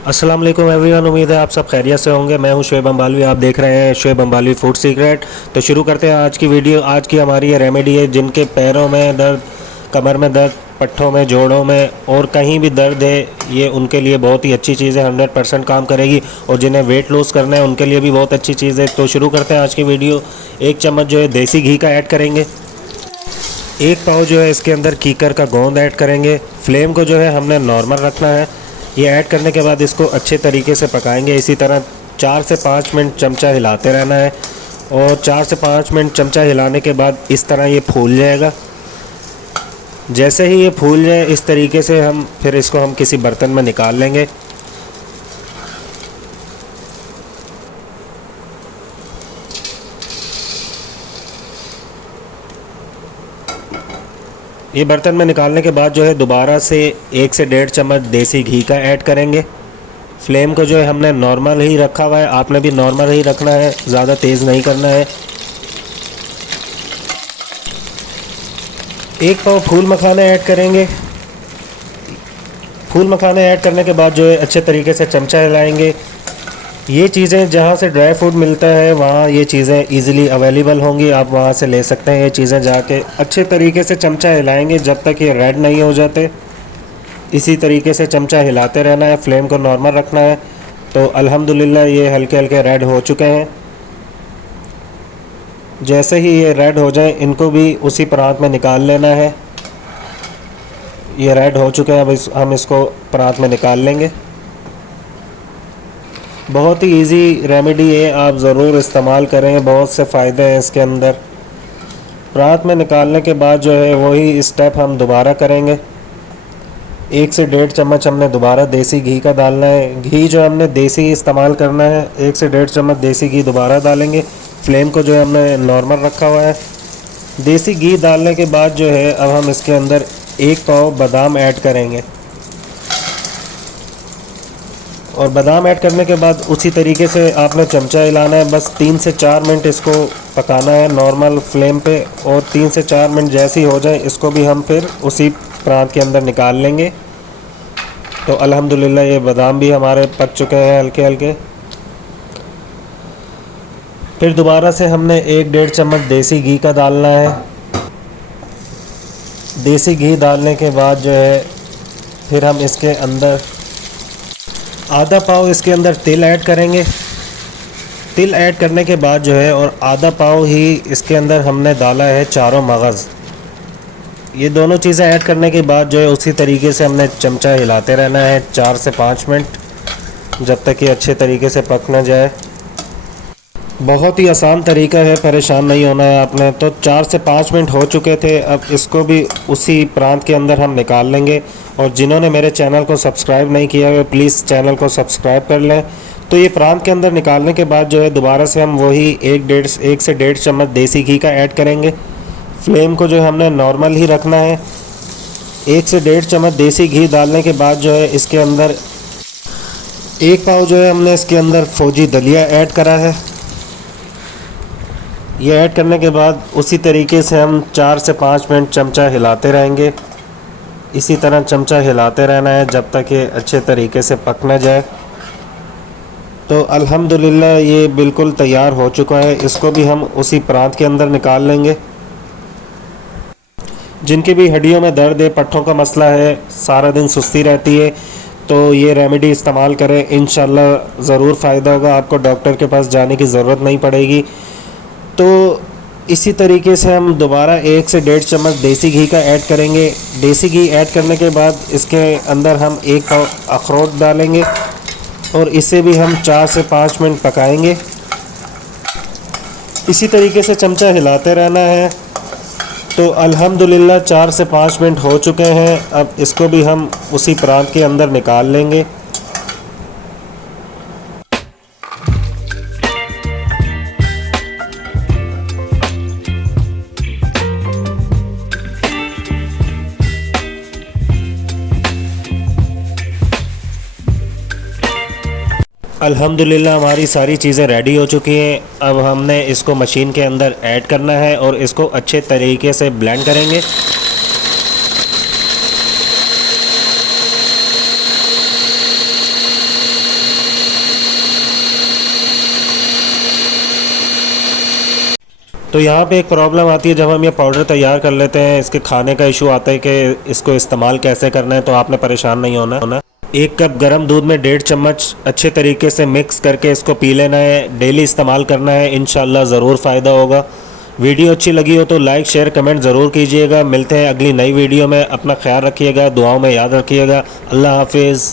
अस्सलाम वालेकुम एवरीवन। उम्मीद है आप सब खैरियत से होंगे। मैं हूं शुएब अंबालवी, आप देख रहे हैं शुएब अंबालवी फूड सीक्रेट। तो शुरू करते हैं आज की वीडियो। आज की हमारी ये रेमेडी है जिनके पैरों में दर्द, कमर में दर्द, पट्ठों में, जोड़ों में और कहीं भी दर्द है, ये उनके लिए बहुत ही अच्छी चीज़ है, 100% काम करेगी। और जिन्हें वेट लॉस करना है उनके लिए भी बहुत अच्छी चीज़ है। तो शुरू करते हैं आज की वीडियो। 1 चम्मच जो है देसी घी का ऐड करेंगे। 1 पाव जो है इसके अंदर कीकर का गोंद ऐड करेंगे। फ्लेम को जो है हमने नॉर्मल रखना है। ये ऐड करने के बाद इसको अच्छे तरीके से पकाएंगे। इसी तरह 4 से 5 मिनट चमचा हिलाते रहना है और 4 से 5 मिनट चमचा हिलाने के बाद इस तरह ये फूल जाएगा। जैसे ही ये फूल जाए इस तरीके से फिर इसको हम किसी बर्तन में निकाल लेंगे। ये बर्तन में निकालने के बाद जो है दोबारा से 1 से 1.5 चम्मच देसी घी का ऐड करेंगे। फ्लेम को जो है हमने नॉर्मल ही रखा हुआ है, आपने भी नॉर्मल ही रखना है, ज़्यादा तेज़ नहीं करना है। 1 पाव फूल मखाने ऐड करेंगे। फूल मखाने ऐड करने के बाद जो है अच्छे तरीके से चमचा हिलाएंगे। ये चीज़ें जहाँ से ड्राई फ्रूट मिलता है वहाँ ये चीज़ें इजीली अवेलेबल होंगी, आप वहाँ से ले सकते हैं। ये चीज़ें जाके अच्छे तरीके से चमचा हिलाएंगे जब तक ये रेड नहीं हो जाते। इसी तरीके से चमचा हिलाते रहना है, फ्लेम को नॉर्मल रखना है। तो अल्हम्दुलिल्लाह ये हल्के हल्के रेड हो चुके हैं। जैसे ही ये रेड हो जाए इनको भी उसी परात में निकाल लेना है। ये रेड हो चुके हैं, अब हम इसको परात में निकाल लेंगे। बहुत ही इजी रेमेडी है, आप ज़रूर इस्तेमाल करें, बहुत से फ़ायदे हैं इसके अंदर। परात में निकालने के बाद जो है वही स्टेप हम दोबारा करेंगे। 1 से 1.5 चम्मच हमने दोबारा देसी घी का डालना है। घी जो हमने देसी इस्तेमाल करना है, 1 से 1.5 चम्मच देसी घी दोबारा डालेंगे। फ्लेम को जो है हमने नॉर्मल रखा हुआ है। देसी घी डालने के बाद जो है अब हम इसके अंदर 1 पाव बादाम ऐड करेंगे और बादाम ऐड करने के बाद उसी तरीके से आपने चमचा हिलाना है। बस 3 से 4 मिनट इसको पकाना है नॉर्मल फ्लेम पे, और 3 से 4 मिनट जैसे ही हो जाए इसको भी हम फिर उसी प्रांत के अंदर निकाल लेंगे। तो अल्हम्दुलिल्लाह ये बादाम भी हमारे पक चुके हैं हल्के हल्के। फिर दोबारा से हमने 1-1.5 चम्मच देसी घी का डालना है। देसी घी डालने के बाद जो है फिर हम इसके अंदर आधा पाव इसके अंदर तिल ऐड करेंगे। तिल ऐड करने के बाद जो है और आधा पाव ही इसके अंदर हमने डाला है चारों मगज़। ये दोनों चीज़ें ऐड करने के बाद जो है उसी तरीके से हमने चमचा हिलाते रहना है 4 से 5 मिनट, जब तक ये अच्छे तरीके से पक ना जाए। बहुत ही आसान तरीका है, परेशान नहीं होना है आपने। तो 4 से 5 मिनट हो चुके थे, अब इसको भी उसी प्रांत के अंदर हम निकाल लेंगे। और जिन्होंने मेरे चैनल को सब्सक्राइब नहीं किया है प्लीज़ चैनल को सब्सक्राइब कर लें। तो ये प्रांत के अंदर निकालने के बाद जो है दोबारा से हम वही 1 से 1.5 चम्मच देसी घी का ऐड करेंगे। फ्लेम को जो है हमने नॉर्मल ही रखना है। 1 से 1.5 चम्मच देसी घी डालने के बाद जो है इसके अंदर 1 पाव जो है हमने इसके अंदर फौजी दलिया ऐड करा है। ये ऐड करने के बाद उसी तरीके से हम 4 से 5 मिनट चमचा हिलाते रहेंगे। इसी तरह चमचा हिलाते रहना है जब तक ये अच्छे तरीके से पक ना जाए। तो अल्हम्दुलिल्लाह ये बिल्कुल तैयार हो चुका है। इसको भी हम उसी प्रांत के अंदर निकाल लेंगे। जिनकी भी हड्डियों में दर्द है, पट्ठों का मसला है, सारा दिन सुस्ती रहती है, तो ये रेमेडी इस्तेमाल करें, इंशाल्लाह ज़रूर फ़ायदा होगा। आपको डॉक्टर के पास जाने की ज़रूरत नहीं पड़ेगी। तो इसी तरीके से हम दोबारा 1 से 1.5 चम्मच देसी घी का ऐड करेंगे। देसी घी ऐड करने के बाद इसके अंदर हम 1 पाव अखरोट डालेंगे और इसे भी हम 4 से 5 मिनट पकाएंगे। इसी तरीके से चमचा हिलाते रहना है। तो अल्हम्दुलिल्लाह 4 से 5 मिनट हो चुके हैं, अब इसको भी हम उसी प्रांत के अंदर निकाल लेंगे। अल्हम्दुलिल्लाह हमारी सारी चीज़ें रेडी हो चुकी हैं। अब हमने इसको मशीन के अंदर ऐड करना है और इसको अच्छे तरीके से ब्लेंड करेंगे। तो यहाँ पे एक प्रॉब्लम आती है, जब हम ये पाउडर तैयार कर लेते हैं इसके खाने का इशू आता है कि इसको इस्तेमाल कैसे करना है। तो आपने परेशान नहीं होना। 1 कप गर्म दूध में 1.5 चम्मच अच्छे तरीके से मिक्स करके इसको पी लेना है। डेली इस्तेमाल करना है, इंशाल्लाह ज़रूर फ़ायदा होगा। वीडियो अच्छी लगी हो तो लाइक शेयर कमेंट ज़रूर कीजिएगा। मिलते हैं अगली नई वीडियो में। अपना ख्याल रखिएगा, दुआओं में याद रखिएगा। अल्लाह हाफिज़।